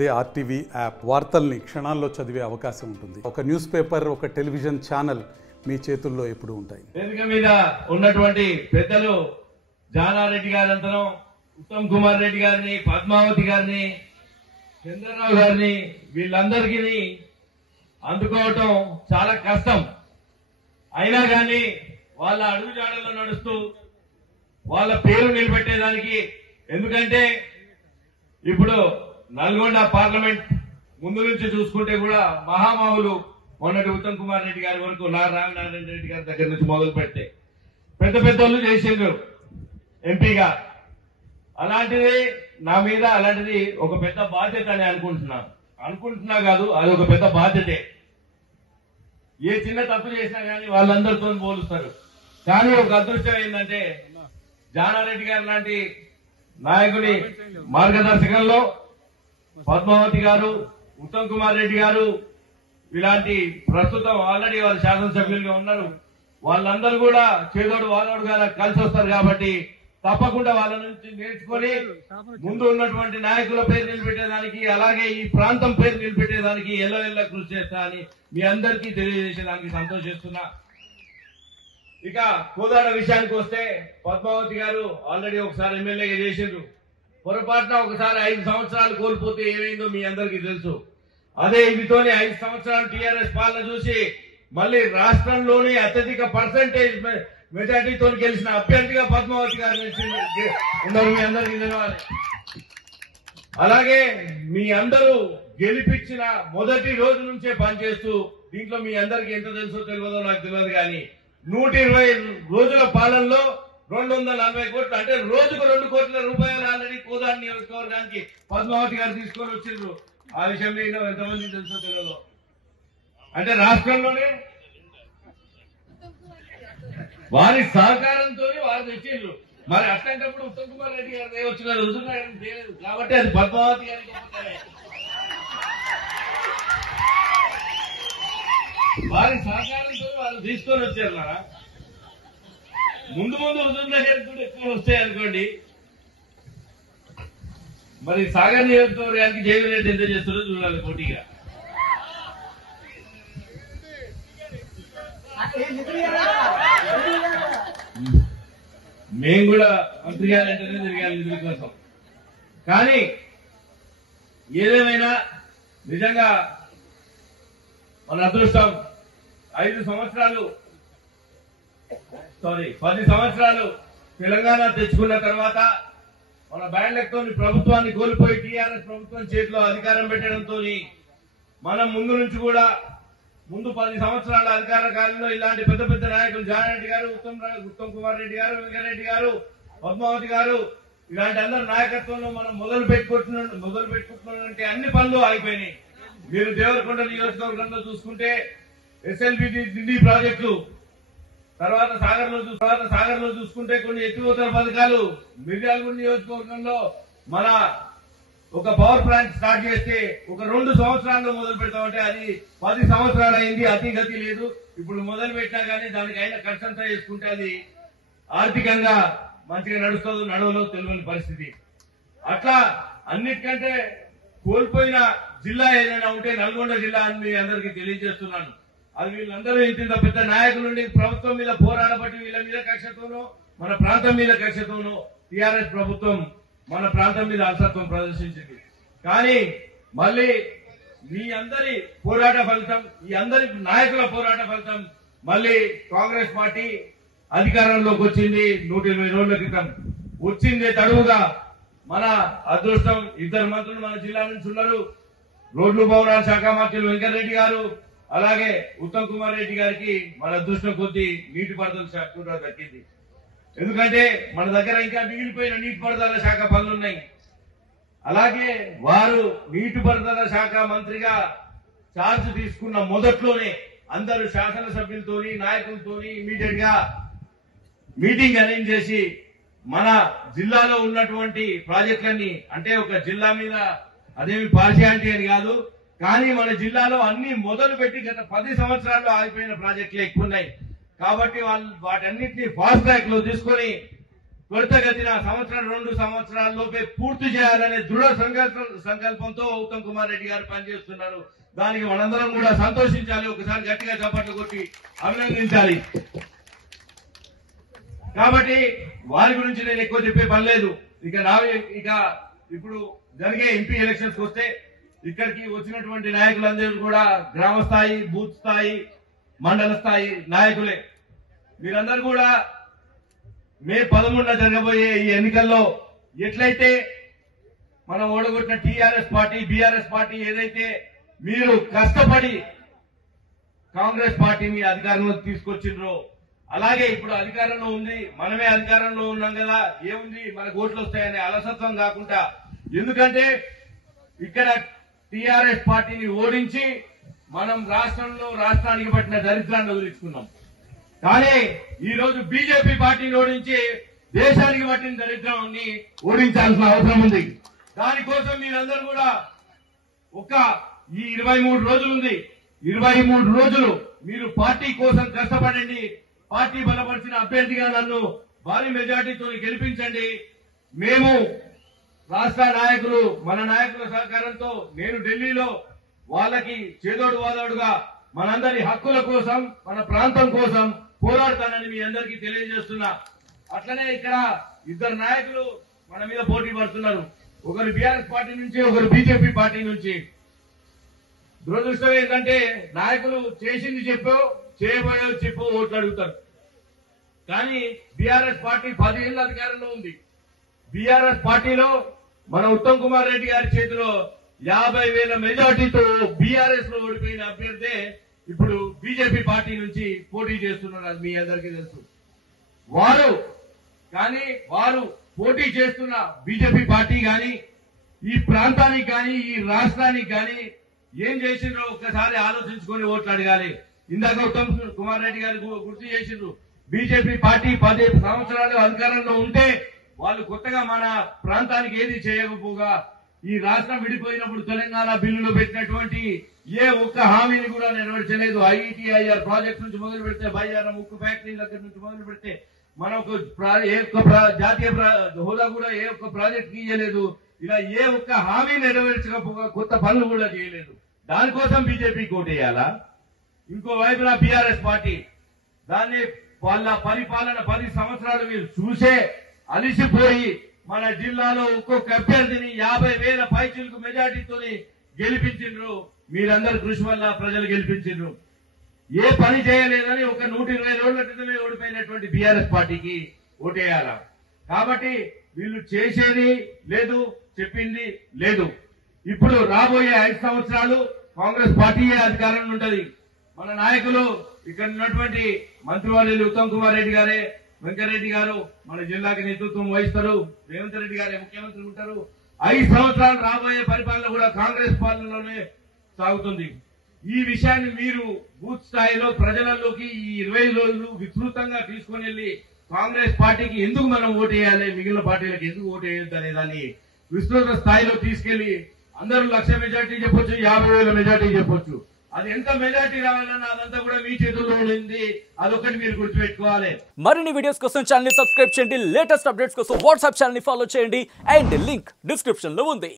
అదే RTV app వార్తల్ని క్షణాల్లో చదివే అవకాశం ఉంటుంది. ఒక న్యూస్ పేపర్, ఒక టెలివిజన్ ఛానల్ మీ చేతుల్లో ఎప్పుడు ఉంటాయి. వేదిక మీద ఉన్నటువంటి పెద్దలు జానారెడ్డి గారంతరం, ఉత్తమ్ కుమార్ రెడ్డి గారిని, పద్మావతి గారిని, చంద్రరావు గారిని, వీళ్ళందరికీ అందుకోవటం చాలా కష్టం. అయినా కానీ వాళ్ళ అడుగుజాడల్లో నడుస్తూ వాళ్ళ పేరు నిలబెట్టేదానికి, ఎందుకంటే ఇప్పుడు నల్గొండ పార్లమెంట్ ముందు నుంచి చూసుకుంటే కూడా మహామహులు మొన్నటి ఉత్తమ్ కుమార్ రెడ్డి గారి వరకు రామనారాయణ రెడ్డి గారి దగ్గర నుంచి మొదలు పెడితే పెద్ద పెద్దోళ్ళు చేసిండ్రు ఎంపీగా. అలాంటిది నా మీద అలాంటిది ఒక పెద్ద బాధ్యత అని అనుకుంటున్నా కాదు, అది ఒక పెద్ద బాధ్యతే. ఏ చిన్న తప్పు చేసినా కానీ వాళ్ళందరితో పోలుస్తారు. కానీ ఒక అదృష్టం ఏంటంటే జానారెడ్డి గారు లాంటి నాయకుడి మార్గదర్శకంలో పద్మావతి గారు, ఉత్తమ్ కుమార్ రెడ్డి గారు ఇలాంటి ప్రస్తుతం ఆల్రెడీ వారు శాసనసభ్యులుగా ఉన్నారు. వాళ్ళందరూ కూడా చేదోడు వాదోడుగా కలిసి వస్తారు. కాబట్టి తప్పకుండా వాళ్ళ నుంచి నేర్చుకొని ముందు ఉన్నటువంటి నాయకుల పేరు నిలబెట్టేదానికి, అలాగే ఈ ప్రాంతం పేరు నిలబెట్టేదానికి ఎల్ల కృషి చేస్తా అని మీ అందరికీ తెలియజేసేదానికి సంతోషిస్తున్నా. ఇక కోదాడ విషయానికి వస్తే, పద్మావతి గారు ఆల్రెడీ ఒకసారి ఎమ్మెల్యేగా చేసిండ్రు. పొరపాటున ఒకసారి 5 సంవత్సరాలు కోల్పోతే ఏమైందో మీ అందరికీ తెలుసు. అదే ఇదితోనే 5 సంవత్సరాలు టీఆర్ఎస్ పాలన చూసి మళ్ళీ రాష్ట్రంలోనే అత్యధిక పర్సంటేజ్ మెజార్టీతో గెలిచిన అభ్యర్థిగా పద్మావతి గారు ఉన్నారు. మీ అందరికీ తెలియాలి. అలాగే మీ అందరూ గెలిపించిన మొదటి రోజు నుంచే పనిచేస్తూ, దీంట్లో మీ అందరికీ ఎంత తెలుసో తెలియదో నాకు తెలియదు కానీ 120 రోజుల పాలనలో 240 కోట్లు, అంటే రోజుకు 2 కోట్ల రూపాయలు ఆల్రెడీ కోదాడ నియోజకవర్గానికి పద్మావతి గారు తీసుకొని వచ్చిండ్రు. ఆ విషయంలో ఎంతమంది తెలుసో తెలియదు. అంటే రాష్ట్రంలోనే వారి సహకారంతో వారు తెచ్చిండ్రు. మరి అట్లాంటప్పుడు ఉత్తమ్ కుమార్ రెడ్డి గారు దేవచ్చు రుజువు కాబట్టి అది పద్మావతి గారికి వారి సహకారంతో వాళ్ళు తీసుకొని వచ్చారు. ముందు హుజూర్ నగర్ కూడా ఎక్కువ వస్తాయి అనుకోండి. మరి సాగర్ నియోజకవర్గానికి జగన్ రెడ్డి ఎంత చేస్తారో చూడాలి పోటీగా. మేము కూడా మంత్రి గారంటేనే తిరగాలి నిధుల కోసం. కానీ ఏదేమైనా నిజంగా మన అదృష్టం 10 సంవత్సరాలు తెలంగాణ తెచ్చుకున్న తర్వాత మన బ్యాండ్లతో ప్రభుత్వాన్ని కోల్పోయి టీఆర్ఎస్ ప్రభుత్వం చేతిలో అధికారం పెట్టడంతో మనం ముందు నుంచి కూడా 10 సంవత్సరాల అధికార కాలంలో ఇలాంటి పెద్ద పెద్ద నాయకులు జానారెడ్డి గారు, ఉత్తమ్ కుమార్ రెడ్డి గారు, వెంకటరెడ్డి గారు, పద్మావతి గారు, ఇలాంటి అందరి నాయకత్వంలో మనం మొదలు పెట్టుకుంటున్నటువంటి అన్ని పనులు ఆగిపోయినాయి. మీరు దేవరకొండ నియోజకవర్గంలో చూసుకుంటే ఎస్ఎల్బి ఢిల్లీ ప్రాజెక్టులు, తర్వాత సాగర్లో చూసుకుంటే కొన్ని ఎత్తిపోతల పథకాలు, మిర్యాలగూడ నియోజకవర్గంలో మన ఒక పవర్ ప్లాంట్ స్టార్ట్ చేస్తే ఒక 2 సంవత్సరాల్లో మొదలు పెడతామంటే అది 10 సంవత్సరాలు అయింది. అతిగతి లేదు. ఇప్పుడు మొదలు పెట్టినా కానీ దానికి అయిన ఖర్చంతా చేసుకుంటే అది ఆర్థికంగా మంచిగా నడవలో తెలియని పరిస్థితి. అట్లా అన్నిటికంటే కోల్పోయిన జిల్లా ఏదైనా ఉంటే నల్గొండ జిల్లా అని మీ అందరికీ తెలియజేస్తున్నాను. అది వీళ్ళందరూ ఇంత పెద్ద నాయకుల నుండి ప్రభుత్వం మీద పోరాడబట్టి వీళ్ళ మీద కక్షతోనో, మన ప్రాంతం మీద కక్షతోనో టీఆర్ఎస్ ప్రభుత్వం మన ప్రాంతం మీద అలసత్వం ప్రదర్శించింది. కానీ మళ్ళీ మీ అందరి పోరాట ఫలితం, ఈ అందరి నాయకుల పోరాట ఫలితం మళ్ళీ కాంగ్రెస్ పార్టీ అధికారంలోకి వచ్చింది. 120 రోజుల క్రితం వచ్చిందే తడువుగా. మన అదృష్టం 2 మంత్రులు మన జిల్లా నుంచి ఉన్నారు. రోడ్లు భవనాల శాఖ మంత్రులు వెంకటరెడ్డి గారు, అలాగే ఉత్తమ్ కుమార్ రెడ్డి గారికి మన అదృష్టం కొద్దీ నీటిపారుదల శాఖ కూడా దక్కింది. ఎందుకంటే మన దగ్గర ఇంకా మిగిలిపోయిన నీటిపారుదల శాఖ పనులున్నాయి. అలాగే వారు నీటిపారుదల శాఖ మంత్రిగా ఛార్జ్ తీసుకున్న మొదట్లోనే అందరూ శాసనసభ్యులతోని నాయకులతోని ఇమీడియట్ గా మీటింగ్ అరేంజ్ చేసి మన జిల్లాలో ఉన్నటువంటి ప్రాజెక్టులన్నీ, అంటే ఒక జిల్లా మీద అదేమి పార్షియాలిటీ అని కాదు, కానీ మన జిల్లాలో అన్ని మొదలు పెట్టి గత 10 సంవత్సరాల్లో ఆగిపోయిన ప్రాజెక్టులు ఎక్కువ ఉన్నాయి. కాబట్టి వాళ్ళు వాటన్నిటిని ఫాస్ట్ ట్రాక్ లో తీసుకొని త్వరితగతిన సంవత్సరం 2 సంవత్సరాల లోపే పూర్తి చేయాలనే దృఢ సంకల్పంతో ఉత్తమ్ కుమార్ రెడ్డి గారు పనిచేస్తున్నారు. దానికి మనందరం కూడా సంతోషించాలి. ఒకసారి గట్టిగా చప్పట్లు కొట్టి అభినందించాలి. కాబట్టి వారి గురించి నేను ఎక్కువ చెప్పే పని లేదు. ఇక ఇప్పుడు జరిగే ఎంపీ ఎలక్షన్స్ వస్తే ఇక్కడికి వచ్చినటువంటి నాయకులందరూ కూడా గ్రామ స్థాయి, బూత్ స్థాయి, మండల స్థాయి నాయకులే. మీరందరూ కూడా మే 13న జరగబోయే ఈ ఎన్నికల్లో ఎట్లయితే మనం ఓడగొట్టిన టీఆర్ఎస్ పార్టీ, బీఆర్ఎస్ పార్టీ ఏదైతే మీరు కష్టపడి కాంగ్రెస్ పార్టీని అధికారంలోకి తీసుకొచ్చిండ్రో అలాగే ఇప్పుడు అధికారంలో ఉంది, మనమే అధికారంలో ఉన్నాం కదా, ఏముంది మనకు ఓట్లు వస్తాయనే అలసత్వం కాకుండా, ఎందుకంటే ఇక్కడ టీఆర్ఎస్ పార్టీని ఓడించి మనం రాష్ట్రానికి పట్టిన దరిద్రాన్ని వదిలించుకున్నాం. కానీ ఈ రోజు బీజేపీ పార్టీని ఓడించి దేశానికి పట్టిన దరిద్రాన్ని ఓడించాల్సిన అవసరం ఉంది. దానికోసం మీరందరూ కూడా ఈ 23 రోజులు ఉంది, 23 రోజులు మీరు పార్టీ కోసం కష్టపడండి. పార్టీ బలపరిచిన అభ్యర్థిగా నన్ను భారీ మెజార్టీతో గెలిపించండి. మేము రాష్ట్ర నాయకులు, మన నాయకుల సహకారంతో నేను ఢిల్లీలో వాళ్ళకి చేదోడు వాదోడుగా మనందరి హక్కుల కోసం, మన ప్రాంతం కోసం పోరాడతానని మీ అందరికీ తెలియజేస్తున్నా. అట్లనే ఇక్కడ 2 నాయకులు మన మీద పోటీ పడుతున్నారు. ఒకరు బీఆర్ఎస్ పార్టీ నుంచి, ఒకరు బీజేపీ పార్టీ నుంచి. దురదృష్టం ఏంటంటే నాయకులు చేసింది చెప్పో, చేయబోయేది చెప్పో ఓట్లు అడుగుతారు. కానీ బీఆర్ఎస్ పార్టీ 10 ఏళ్ల అధికారంలో ఉంది. బీఆర్ఎస్ పార్టీలో మన ఉత్తమ్ కుమార్ రెడ్డి గారి చేతిలో 50,000 మెజార్టీతో బీఆర్ఎస్ లో ఓడిపోయిన అభ్యర్థే ఇప్పుడు బీజేపీ పార్టీ నుంచి పోటీ చేస్తున్నారు. అది మీ అందరికీ తెలుసు. వారు పోటీ చేస్తున్న బీజేపీ పార్టీ గాని, ఈ ప్రాంతానికి గాని, ఈ రాష్ట్రానికి గాని ఏం చేసిండ్రో ఒక్కసారి ఆలోచించుకొని ఓట్లు అడగాలి. ఇందాక ఉత్తమ్ కుమార్ రెడ్డి గారు గుర్తు చేసిండ్రు, బీజేపీ పార్టీ 10 సంవత్సరాలు అధికారంలో ఉంటే వాళ్ళు కొత్తగా మన ప్రాంతానికి ఏది చేయకపోగా ఈ రాష్ట్రం విడిపోయినప్పుడు తెలంగాణ బిల్లులో పెట్టినటువంటి ఏ ఒక్క హామీని కూడా నెరవేర్చలేదు. ఐటీఐఆర్ ప్రాజెక్ట్ నుంచి మొదలు పెడితే, బయ్యారం ఉక్కు ఫ్యాక్టరీ దగ్గర నుంచి మొదలు పెడితే మనకు జాతీయ హోదా కూడా ఏ ఒక్క ప్రాజెక్ట్ ఇయ్యలేదు. ఇలా ఏ ఒక్క హామీ నెరవేర్చకపోగా కొత్త పనులు కూడా చేయలేదు. దానికోసం బీజేపీ కోటేయాలా? ఇంకోవైపున బీఆర్ఎస్ పార్టీ దాన్ని వాళ్ళ పరిపాలన 10 సంవత్సరాలు మీరు చూసే అలిసిపోయి మన జిల్లాలో ఒక్కొక్క అభ్యర్థిని 50,000 పైచిలకు మెజార్టీతో గెలిపించిండ్రు. మీరందరూ కృషి వల్ల ప్రజలు గెలిపించిండ్రు. ఏ పని చేయలేదని ఒక 120 రోజుల క్రితమే ఓడిపోయినటువంటి బీఆర్ఎస్ పార్టీకి ఓటేయాలా? కాబట్టి వీళ్ళు చేసేది లేదు, చెప్పింది లేదు. ఇప్పుడు రాబోయే 5 సంవత్సరాలు కాంగ్రెస్ పార్టీయే అధికారంలో ఉంటది. మన నాయకులు ఇక్కడ ఉన్నటువంటి మంత్రివర్యులు ఉత్తమ్ కుమార్ రెడ్డి గారే, వెంకరెడ్డి గారు మన జిల్లాకి నేతృత్వం వహిస్తారు. రేవంత్ రెడ్డి గారే ముఖ్యమంత్రి ఉంటారు. 5 సంవత్సరాలు రాబోయే పరిపాలన కూడా కాంగ్రెస్ పాలనలోనే సాగుతుంది. ఈ విషయాన్ని మీరు బూత్ స్థాయిలో ప్రజలలోకి ఈ 20 రోజులు విస్తృతంగా తీసుకుని వెళ్లి కాంగ్రెస్ పార్టీకి ఎందుకు మనం ఓటేయాలి, మిగిలిన పార్టీలకు ఎందుకు ఓటేయొద్దు అనే దాన్ని విస్తృత స్థాయిలో తీసుకెళ్లి అందరూ 1,00,000 మెజార్టీ చెప్పొచ్చు, 50,000 మెజార్టీ చెప్పొచ్చు. అది ఎంత మెజార్టీ రావాలన్నా అదంతా కూడా మీ చేతుల్లో ఉంది. అదొకటి మీరు గుర్తుపెట్టుకోవాలి. మరిన్ని వీడియోస్ కోసం ఛానల్ ని సబ్స్క్రైబ్ చేయండి. లేటెస్ట్ అప్డేట్స్ కోసం వాట్సాప్ ఛానల్ ని ఫాలో చేయండి. అండ్ లింక్ డిస్క్రిప్షన్ లో ఉంది.